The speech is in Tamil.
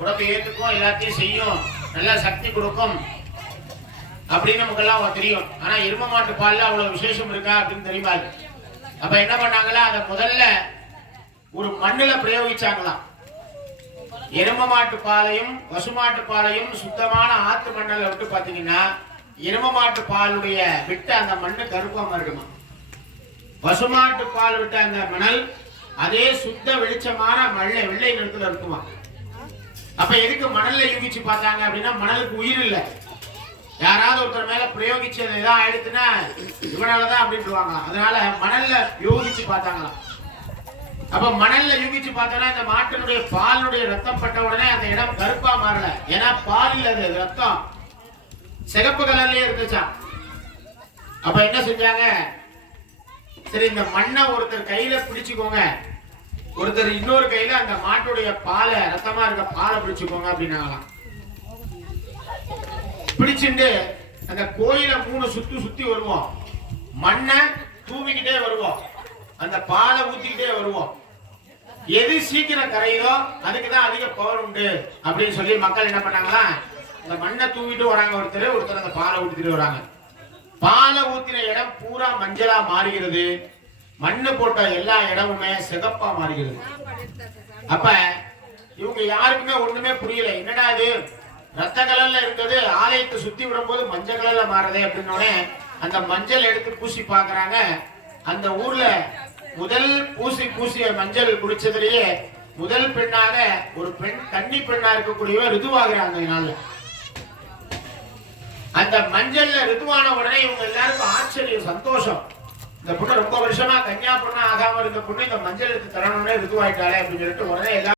உடம்பு ஏத்துக்கும், எல்லாத்தையும் செய்யும், நல்ல சக்தி கொடுக்கும் அப்படின்னு நமக்கெல்லாம் தெரியும். ஆனா எரும மாட்டு பால்ல அவ்வளவு விசேஷம் இருக்கா அப்படின்னு தெரியாது. அப்ப என்ன பண்ணாங்களா, அதை முதல்ல ஒரு மண்ணுல பிரயோகிச்சாங்களாம். எரும மாட்டு பாலையும் பசுமாட்டு பாலையும் சுத்தமான ஆத்து மண்ணல விட்டு பாத்தீங்கன்னா எரும மாட்டு பாலுடைய விட்ட அந்த மண்ணு கருப்பாம இருக்குமா, பசுமாட்டு பால் விட்ட அந்த மணல் அதே சுத்த வெளிச்சமான வெள்ளை நிறத்துல இருக்குமா. அப்ப எதுக்கு மணல்ல யூகிச்சு பார்த்தாங்க அப்படின்னா, மணலுக்கு உயிர் இல்லை. யாராவது ஒருத்தர் மேல பிரயோகிச்சது ஏதாவது ஆயிடுச்சுன்னா இவனாலதான் அப்படின்ட்டுவாங்க. அதனால மணல்ல யோகிச்சு பார்த்தாங்களாம். அப்ப மணல்ல யூகிச்சு பார்த்தோன்னா இந்த மாட்டினுடைய பாலுடைய ரத்தம் பட்ட உடனே அந்த இடம் கருப்பா மாறல. ஏன்னா பால் இல்ல, அது ரத்தம் சிகப்பு கலர்லயே இருந்துச்சான். அப்ப என்ன செஞ்சாங்க, சரி இந்த மண்ணை ஒருத்தர் கையில பிடிச்சுக்கோங்க, ஒருத்தர் இன்னொரு கையில அந்த மாட்டுடைய பாலை, ரத்தமா இருக்க பாலை பிடிச்சுக்கோங்க அப்படின்னாங்களாம். பிடிச்சுட்டு அந்த கோயில 3 சுத்தி வருவோம், மண்ணை தூவிக்கிட்டே வருவோம், அந்த பாலை ஊத்திக்கிட்டே வருவோம். எது சீக்கிரம் கரையுதோ அதுக்குதான் அதிக பவர் உண்டு அப்படின்னு சொல்லி மக்கள் என்ன பண்ணாங்களா, இந்த மண்ணை தூவிட்டு வராங்க, ஒருத்தர் அந்த பாலை ஊத்திட்டு வராங்க. பாலை ஊத்தின இடம் பூரா மஞ்சளா மாறுகிறது, மண்ணு போட்ட எல்லா இடமுமே சிகப்பா மாறுகிறது. அப்ப இவங்க யாருக்குமே ஒண்ணுமே புரியல, என்னடா இது ரத்த கலர்ல இருந்தது ஆலயத்தை சுத்தி விடும் போது மஞ்சள் கலர்ல மாறுதே அப்படின்னோடனே அந்த மஞ்சள் எடுத்து பூசி பாக்குறாங்க. அந்த ஊர்ல முதல் பூசிய மஞ்சள் குடிச்சதுலயே முதல் பெண்ணாக ஒரு பெண், கன்னி பெண்ணா இருக்கக்கூடியவ ரிதுவாகிறாங்க. இதனால அந்த மஞ்சள்ல ரிதுவான உடனே இவங்க எல்லாருக்கும் ஆச்சரியம், சந்தோஷம். இந்த பொண்ணு ரொம்ப வருஷமா கன்னியா பொண்ணா ஆகாம இருந்த பொண்ணு இந்த மஞ்சள் எடுத்து தரணும்னே ரிதுவாயிட்டாளே அப்படின்னு சொல்லிட்டு உடனே எல்லாரும்